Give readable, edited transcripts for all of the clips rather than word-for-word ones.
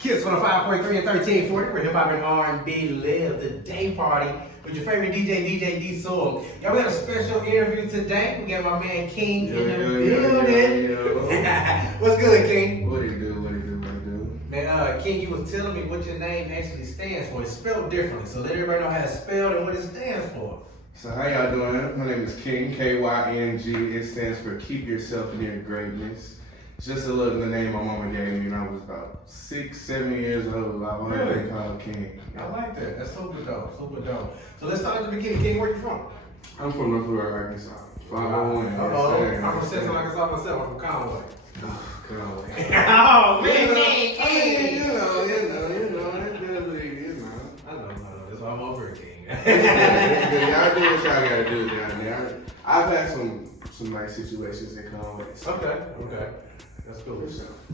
Kids 105.3 and 1340, where hip hop and R&B live. The day party with your favorite DJ D Soul. Y'all, we got a special interview today. We got my man Kyng in the building. What's good, Kyng? What do you do? Man, Kyng, you was telling me what your name actually stands for. It's spelled differently, so let everybody know how it's spelled and what it stands for. So how y'all doing? My name is Kyng, K-Y-N-G. It stands for Keep Yourself Near Greatness. It's just a little name my mama gave me when I was about 6, 7 years old. I wanted to be called Kyng. I like that. That's super dope. Super dope. So let's start at the beginning. Kyng, where you from? I'm from Northwood, Arkansas. 501. I'm from Central Arkansas myself. I'm from Conway. Conway. Oh, man. You know. I know. That's why I'm over it, Kyng. Y'all do what y'all gotta do down there. I've had some nice situations in Conway. Okay. That's cool.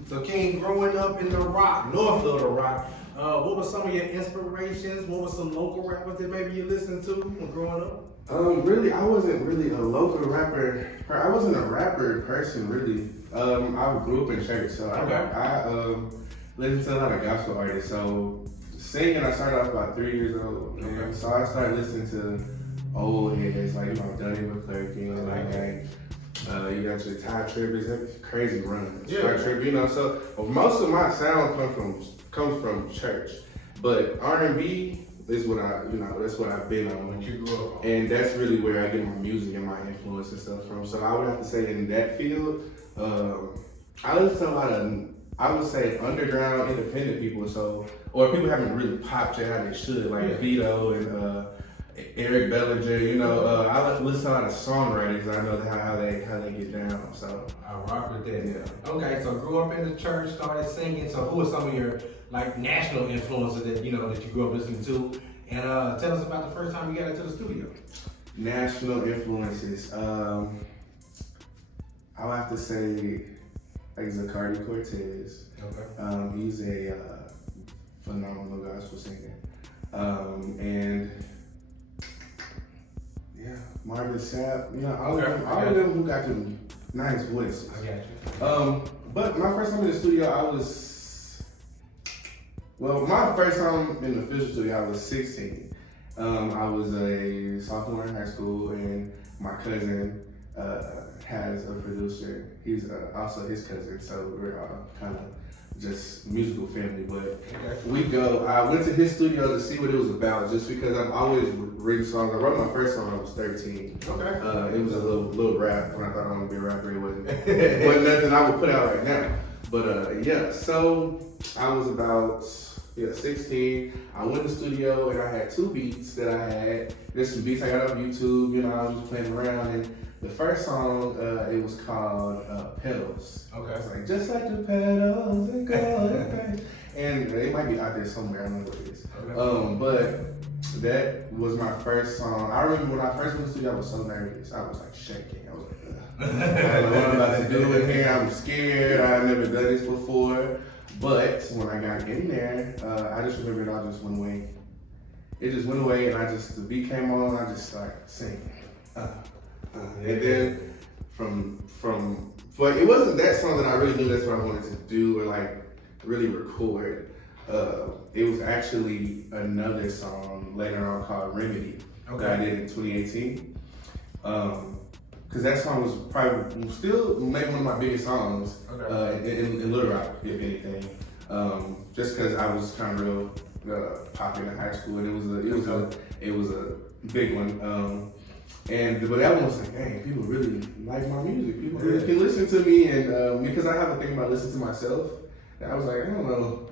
So Kyng, growing up in the Rock, north of the Rock, what were some of your inspirations? What were some local rappers that maybe you listened to when growing up? Really, I wasn't really a local rapper. I wasn't a rapper person, really. I grew up in church, so I listened to a lot of gospel artists. So singing, I started off about 3 years old. Okay. So I started listening to old heads like Donnie McClurkin, you got your Ty Tribbers, crazy runs. Yeah. So most of my sound comes from church, but R&B is what that's what I've been on. When you grew up, and that's really where I get my music and my influence and stuff from. So I would have to say in that field, I listen to a lot of, I would say, underground independent people. So, or people haven't really popped yet how they should, like Vito and Eric Bellinger. I like to listen to a lot of songwriters. I know how they get down. So I rock with that. Yeah. Okay, so grew up in the church, started singing. So who are some of your national influences that you grew up listening to? And tell us about the first time you got into the studio. National influences. I'll have to say like Zacardi Cortez. Okay. He's a phenomenal gospel singer. And Marvin Sapp, all of them who got them nice voices. I got you. But my first time in the studio, my first time in the official studio, I was 16. I was a sophomore in high school, and my cousin has a producer. He's also his cousin, so we're all kind of just musical family. But I went to his studio to see what it was about, just because I've always written songs. I wrote my first song when I was 13. Okay. It was a little rap. When I thought I wanted to be a rapper, it wasn't nothing I would put out right now. But so I was about 16. I went to the studio and I had 2 beats that I had. There's some beats I got off YouTube. I was just playing around, and the first song, it was called Petals. Okay. It's like, just like the petals and gold. And it might be out there somewhere, I don't know what it is. Okay. But that was my first song. I remember when I first went to the studio, I was so nervous. I was like shaking. I was like, ugh. I don't know what I'm about to do in here. I'm scared. I've never done this before. But when I got in there, I just remember it all just went away. It just went away, and the beat came on, I just started singing. And then but it wasn't that song that I really knew that's what I wanted to do or really record. It was actually another song later on called Remedy that I did in 2018. Because that song was probably still maybe one of my biggest songs in Little Rock, if anything. Just because I was kind of real popular in high school, and it was a big one. But that one was like, hey, people really like my music. People really can listen to me, and because I have a thing about listening to myself, I was like, I don't know.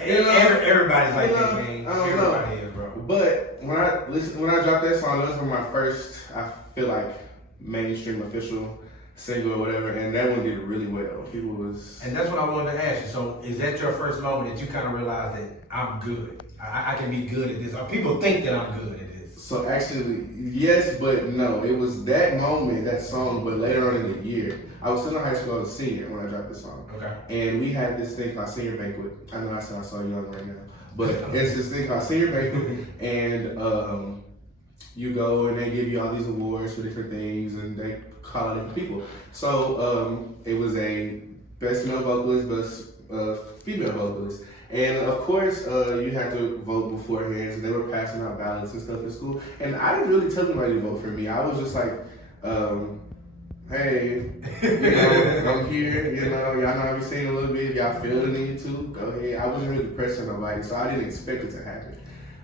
Everybody's like that, man. I don't know. Is, bro. But when I dropped that song, that was my first, I feel like, mainstream official single or whatever, and that one did really well. And that's what I wanted to ask you. So is that your first moment that you kind of realized that I'm good? I can be good at this, or people think that I'm good at this? So actually, yes, but no. It was that moment, that song, but later on in the year. I was still in high school, I was a senior when I dropped this song. Okay. And we had this thing called Senior Banquet. I know I sound so young right now, but it's this thing called Senior Banquet, and you go and they give you all these awards for different things, and they call out different people. So it was a best male vocalist, female vocalists. And of course, you had to vote beforehand, and they were passing out ballots and stuff in school. And I didn't really tell anybody to vote for me. I was just like, hey, I'm here, y'all know I be singing a little bit. Y'all feel the need to, go ahead. I wasn't really pressing nobody, so I didn't expect it to happen.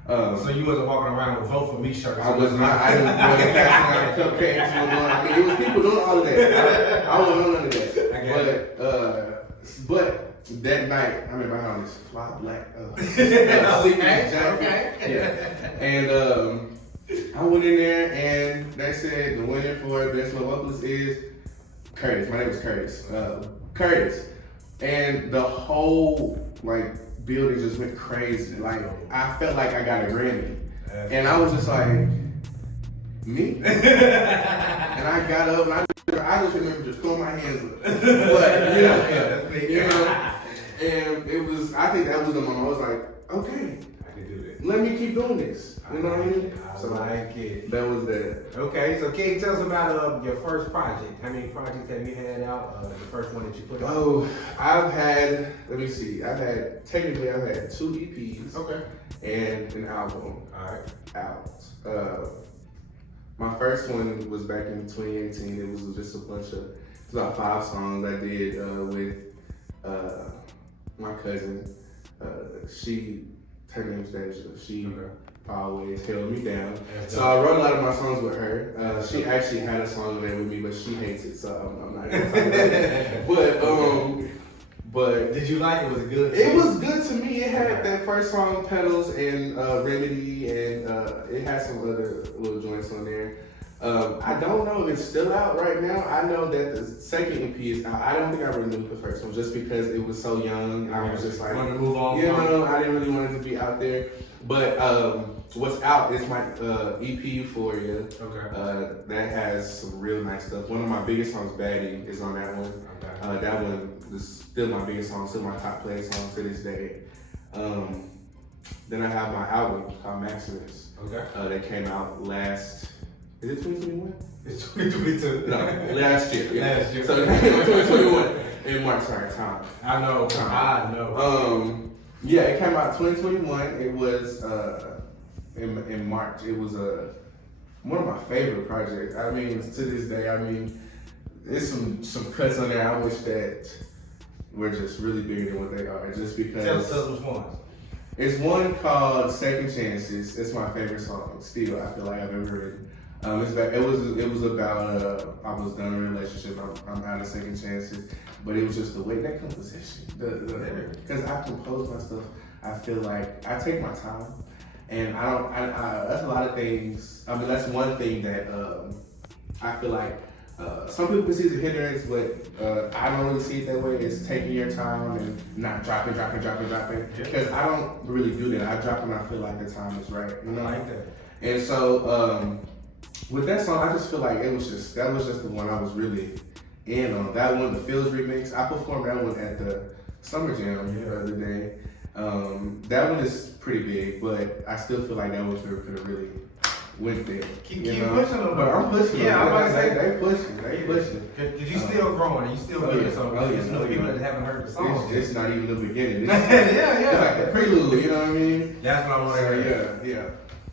So you wasn't walking around with "Vote for Me" shirts? I was not. I didn't want to pass out cupcakes. I mean, it was people doing all of that. I wasn't on none of that. But that night, I remember I had on this fly black jacket. Yeah. And I went in there and they said the winner for Best Male Vocalist is Curtis. My name is Curtis. Curtis. And the whole building just went crazy. I felt like I got a Grammy. And I was just like, me? And I got up and I just remember just throwing my hands up. But, and it was, I think that was the moment I was like, okay, I can do this. Let me keep doing this. You know what I mean? So that was that. Okay, so Kyng, tell us about your first project. How many projects have you had out? The first one that you put out? Oh, I've had, technically I've had 2 EPs. Okay. And an album. Out. My first one was back in 2018. It was just a bunch of, it's about 5 songs I did with my cousin. Her name's Deja. She always held me down. So I wrote a lot of my songs with her. She actually had a song there with me, but she hates it, so I'm not gonna talk about it. But did you like it? Was it good? It was good to me. It had that first song, Petals, and Remedy, and it had some other little joints on there. I don't know if it's still out right now. I know that the second EP is out. I don't think I renewed the first one just because it was so young. I was just like, wanted to move on. I didn't really want it to be out there. But what's out is my EP Euphoria. Okay. That has some real nice stuff. One of my biggest songs, Baddie, is on that one. Okay. That one is still my biggest song, still my top played song to this day. Then I have my album called Maximus. Okay. That came out is it 2021? It's 2022. No, last year. Yeah. Last year. So 2021 in March. Sorry, time. I know. Yeah, it came out 2021. It was in March. It was one of my favorite projects. I mean, to this day, there's some cuts on there I wish that were just really bigger than what they are. Just because. Tell us which ones. It's one called Second Chances. It's my favorite song. Still, I feel like I've ever written. It was about I was done in a relationship. I'm out of second chances, but it was just the way that composition. Because I compose my stuff. I feel like I take my time, and I don't. That's a lot of things. That's one thing that I feel like some people can see as a hindrance, but I don't really see it that way. It's taking your time and not dropping. Because I don't really do that. I drop when I feel like the time is right. You know, I like that. And so. With that song, I just feel like that was just the one I was really in on. That one, the Fields remix, I performed that one at the Summer Jam the other day. That one is pretty big, but I still feel like that one could have really went there. Keep pushing them. But I'm pushing them. Yeah, I'm about to say. They pushing. Because you still growing, you still doing something. There's no people that haven't heard the song. It's not even the beginning. It's It's like the prelude, you know what I mean? That's what I want to hear. Yeah.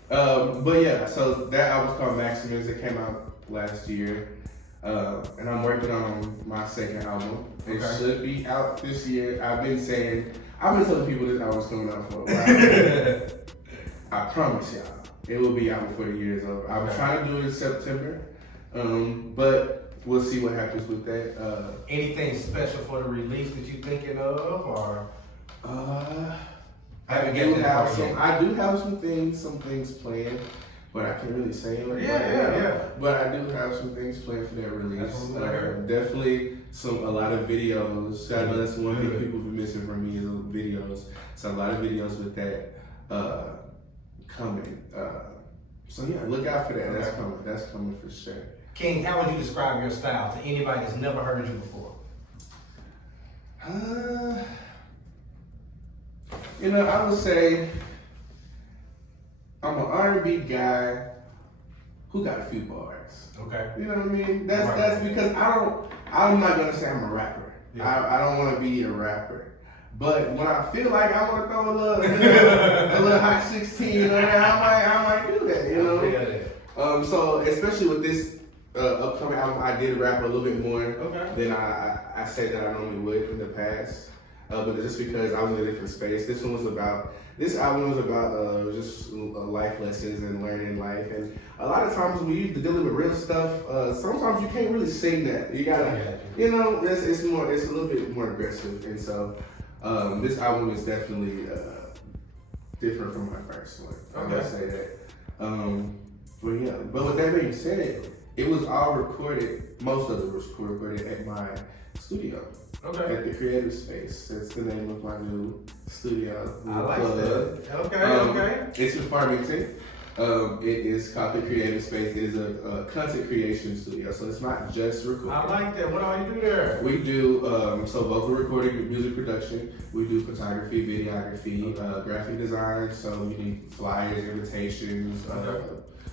But yeah, so that album's called Maximus. It came out last year. And I'm working on my second album. It should be out this year. I've been telling people this album's coming out for a while. I promise y'all, it will be out before the year is over. I'm trying to do it in September. But we'll see what happens with that. Anything special for the release that you're thinking of, or? I do have some things planned, but I can't really say them. Yeah. But I do have some things planned for that release. Definitely a lot of videos. I know that's one thing people have been missing from me is videos. So a lot of videos with that coming. So yeah, look out for that. That's coming for sure. Kyng, how would you describe your style to anybody that's never heard you before? I would say I'm an R&B guy who got a few bars. Okay. You know what I mean? That's because I'm not gonna say I'm a rapper. Yeah. I don't want to be a rapper, But when I feel like I want to throw a little hot 16 on there, I might do that, you know. So especially with this upcoming album, I did rap a little bit more than I said that I normally would in the past. But just because I was in a different space, this album was about just life lessons and learning life. And a lot of times when you're dealing with real stuff, sometimes you can't really sing that. You gotta, you know, it's a little bit more aggressive. And so this album is definitely different from my first one. I must say that. But with that being said, it was all recorded. Most of it was recorded at my studio. At the Creative Space. That's the name of my new studio. I like that. It's in Farmington. It is called the Creative Space. It is a content creation studio, so it's not just recording. I like that. What all you do there? We do vocal recording, music production. We do photography, videography, graphic design. So we do flyers, invitations,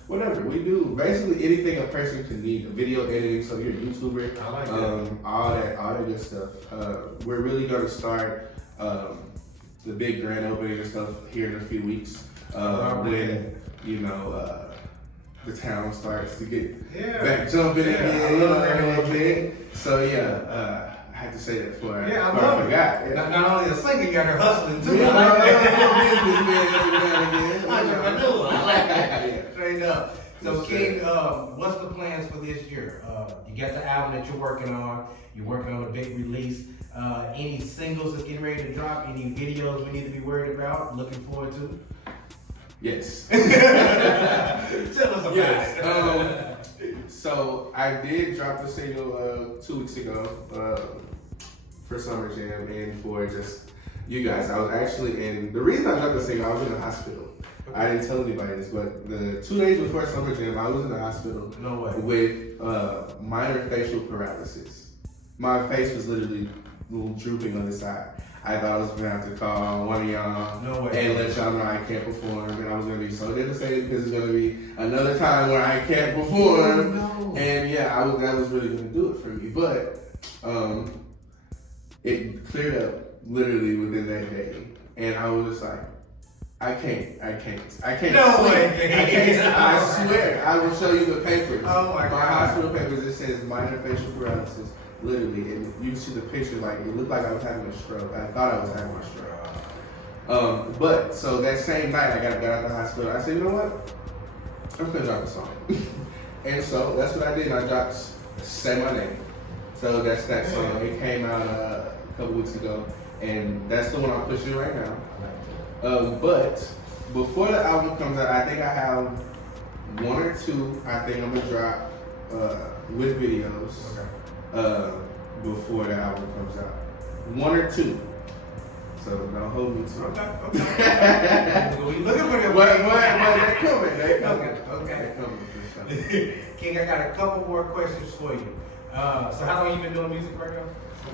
whatever. We do basically anything a person can need. Video editing, so you're a YouTuber. I like that. All that good stuff. We're really gonna start the big grand opening and stuff here in a few weeks. When the town starts to get back jumping again a little bit. So I had to say that before I forgot. Yeah. Not only the singing, you got her hustling too. Yeah, I like that. Entrepreneur. I like that. Yeah. Straight up. So Kyng, what's the plans for this year? You got the album that you're working on. You're working on a big release. Any singles that's getting ready to drop? Any videos we need to be worried about? Looking forward to? Yes. Tell us about it. So I did drop the single 2 weeks ago for Summer Jam and for just you guys. I was actually in, the reason I dropped the single, I was in the hospital. I didn't tell anybody this, but the 2 days before Summer Jam, I was in the hospital with minor facial paralysis. My face was literally drooping on the side. I thought I was gonna have to call one of y'all and let y'all know I can't perform, and I was gonna be so devastated because it's gonna be another time where I can't perform. And that was really gonna do it for me. But it cleared up literally within that day, and I was just like, I can't No way. I can't. I swear, I will show you the papers. Oh my God. Hospital papers. It says minor facial paralysis. Literally, and you see the picture, like it looked like I was having a stroke. I thought I was having a stroke. But so that same night, I got out of the hospital. I said, you know what? I'm gonna drop a song. And so that's what I did. I dropped "Say My Name." So that's that song. It came out a couple weeks ago, and that's the one I'm pushing right now. But before the album comes out, I think I have 1 or 2. I think I'm gonna drop with videos. Before the album comes out. 1 or 2. So don't hold me to it. Okay. We looking for them. They're coming. Okay. They're coming for sure. Kyng, I got a couple more questions for you. So how long you been doing music right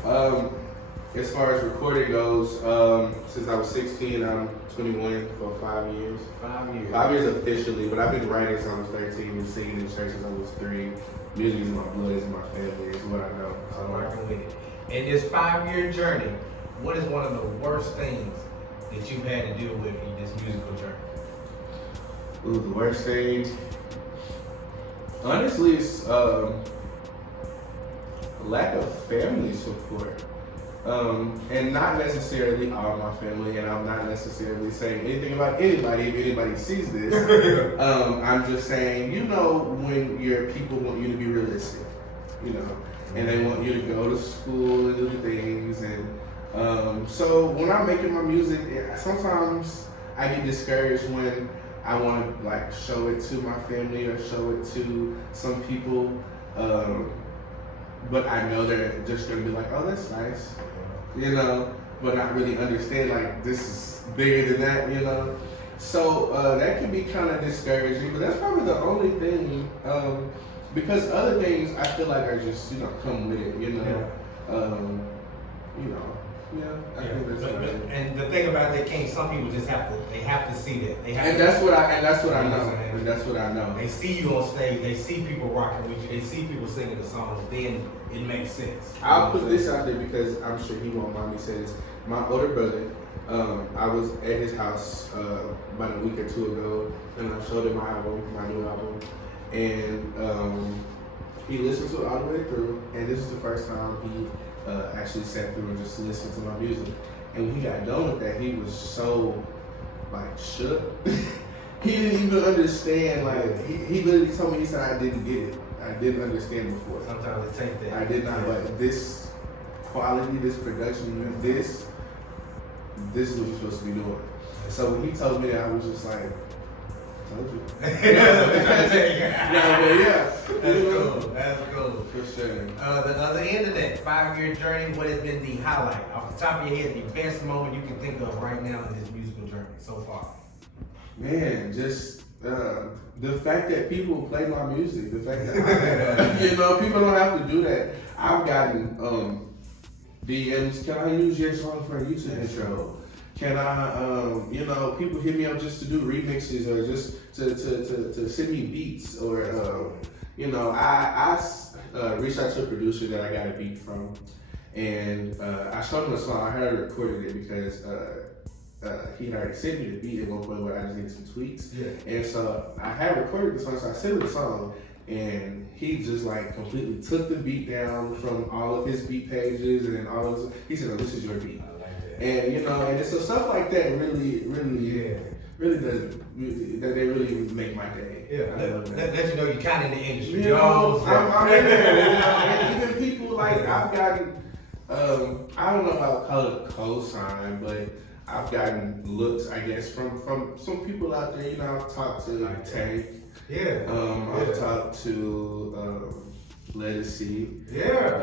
now? As far as recording goes, since I was 16, I'm 21 for 5 years. 5 years. 5 years officially, but I've been writing since I was 13 and singing in church since I was 3. Music is in my blood, it's in my family, it's what I know. I'm working with it. In this 5-year journey, what is one of the worst things that you've had to deal with in this musical journey? Ooh, the worst thing? Honestly, it's lack of family support. And not necessarily all my family, and I'm not necessarily saying anything about anybody if anybody sees this. I'm just saying, when your people want you to be realistic, and they want you to go to school and do things, and so when I'm making my music, sometimes I get discouraged when I want to show it to my family or show it to some people, but I know they're just gonna be like, oh, that's nice. But not really understand this is bigger than that, So that can be kind of discouraging, but that's probably the only thing, because other things I feel like are just, come with it, I think that's right. And the thing about that, Kyng, some people just have to see that. That's what I know. They see you on stage, they see people rocking with you, they see people singing the songs, then it makes sense. I'll put this out there because I'm sure he won't mind me saying this. my older brother, I was at his house about a week or two ago, and I showed him my album, my new album, and he listened to it all the way through. And this is the first time he actually sat through and just listened to my music. And when he got done with that, he was so like shook. He didn't even understand. Like he literally told me, he said, "I didn't get it. I didn't understand before. Sometimes it takes that. I did not, but this quality, this production, this is what you're supposed to be doing." So when he told me that, I was just like, told you. Yeah. That's cool. That's cool. For sure. The other end of that 5-year journey, what has been the highlight? Off the top of your head, the best moment you can think of right now in this musical journey so far? Man, just the fact that people play my music, the fact that people don't have to do that. I've gotten DMs, can I use your song for a YouTube intro? Can I, people hit me up just to do remixes or just to send me beats or, I reached out to a producer that I got a beat from, and I showed him the song. I had recorded it because he had already sent me the beat at one point, but I just needed some tweaks. Yeah. And so I had recorded the song, so I sent him the song, and he just like completely took the beat down from all of his beat pages and all of his, he said, "Oh, this is your beat." I like that. And and so stuff like that really does, that they really make my day. Yeah, let you know you're kind of in the industry. I'm in there. And even people like I've gotten, I don't know if I'll call it co-sign, but I've gotten looks, I guess, from some people out there. I've talked to Tank. Yeah. I've talked to Legacy. Yeah.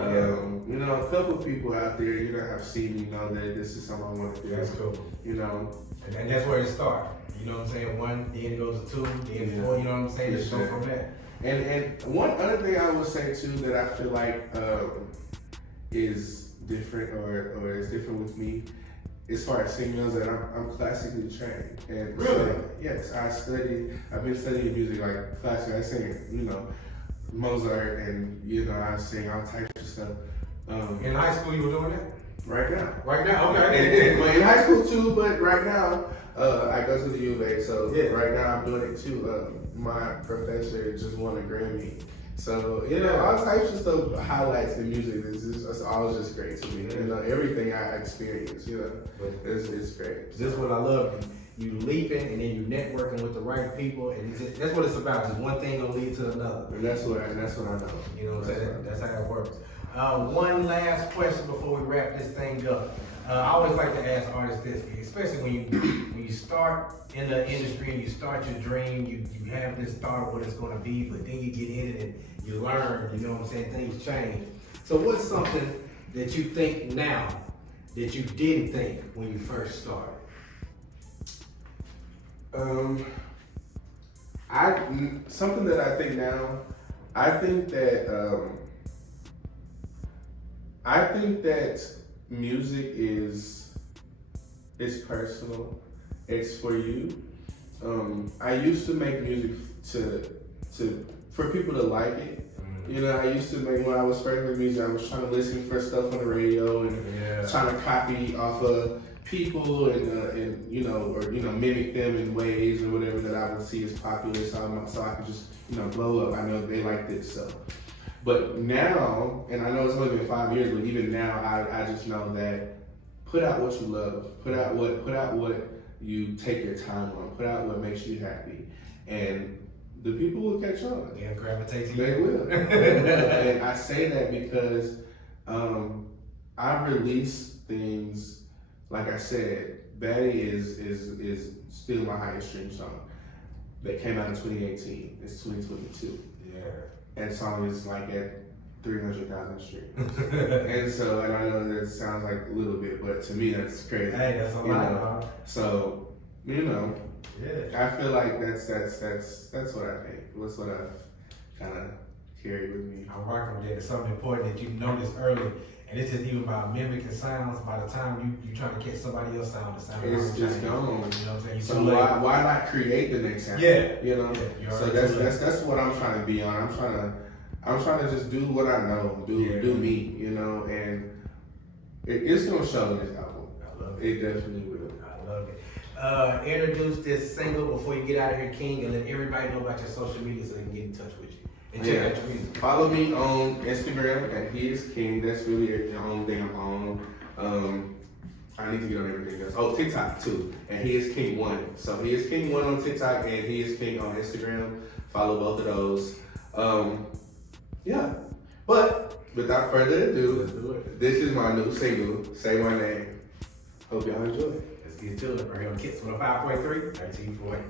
A couple people out there, have seen me know that this is something I want to do. That's cool. And that's where it starts. You know what I'm saying? 1, then goes to 2, then 4. You know what I'm saying? Just go from there. And one other thing I would say too that I feel like is different or is different with me, as far as singing goes, that I'm classically trained. And really? So, yes, I've been studying music like classical. I sing, Mozart, and I sing all types of stuff. In high school, you were doing that? Right now. Right now, okay. And in high school too, but right now I go to the U of A, so right now I'm doing it too. My professor just won a Grammy. So, all types of stuff highlights the music. It's always just great to me. Everything I experience, it's great. This is what I love. You leaping and then you networking with the right people, and that's what it's about. Just one thing gonna lead to another. And that's what I know. You know what I'm saying? That's how it works. One last question before we wrap this thing up. I always like to ask artists this, especially when you start in the industry and you start your dream, you have this thought of what it's going to be, but then you get in it and you learn, you know what I'm saying, things change. So what's something that you think now that you didn't think when you first started? Something that I think now, I think that music is personal. It's for you. I used to make music for people to like it. I used to make, when I was first making music, I was trying to listen for stuff on the radio and trying to copy off of people and mimic them in ways or whatever that I would see as popular, so I could just blow up. I know they like this, so. But now, and I know it's only been 5 years, but even now, I just know that put out what you love, put out what you take your time on, put out what makes you happy, and the people will catch on. They'll gravitate to you. They will. And I say that because I've released things. Like I said, Batty is still my highest stream song. That came out in 2018. It's 2022. Yeah. And song is like at 300,000 streams. and I know that sounds like a little bit, but to me that's crazy. Hey, that's a lot. So, yeah. I feel like that's what I think. That's what I've kind of carried with me. I'm rocking with that. It's something important that you noticed early. And it's just even about mimicking sounds. By the time you trying to catch somebody else's sound, the sound it's just gone. You know what I'm saying? So why not create the next sound? Yeah. Yeah, so that's what I'm trying to be on. I'm trying to just do what I know, do me, and it's gonna show in this album. It definitely will. I love it. Introduce this single before you get out of here, Kyng, and let everybody know about your social media so they can get in touch with you. And check out your music. Follow me on Instagram at He Is Kyng. That's really the only thing I'm on. I need to get on everything else. Oh, TikTok too. And He Is Kyng 1. So He Is Kyng 1 on TikTok and He Is Kyng on Instagram. Follow both of those. Yeah. But without further ado, this is my new single, Say My Name. Hope y'all enjoy it. Let's get to it. Right here on Kiss 105.3, 1340.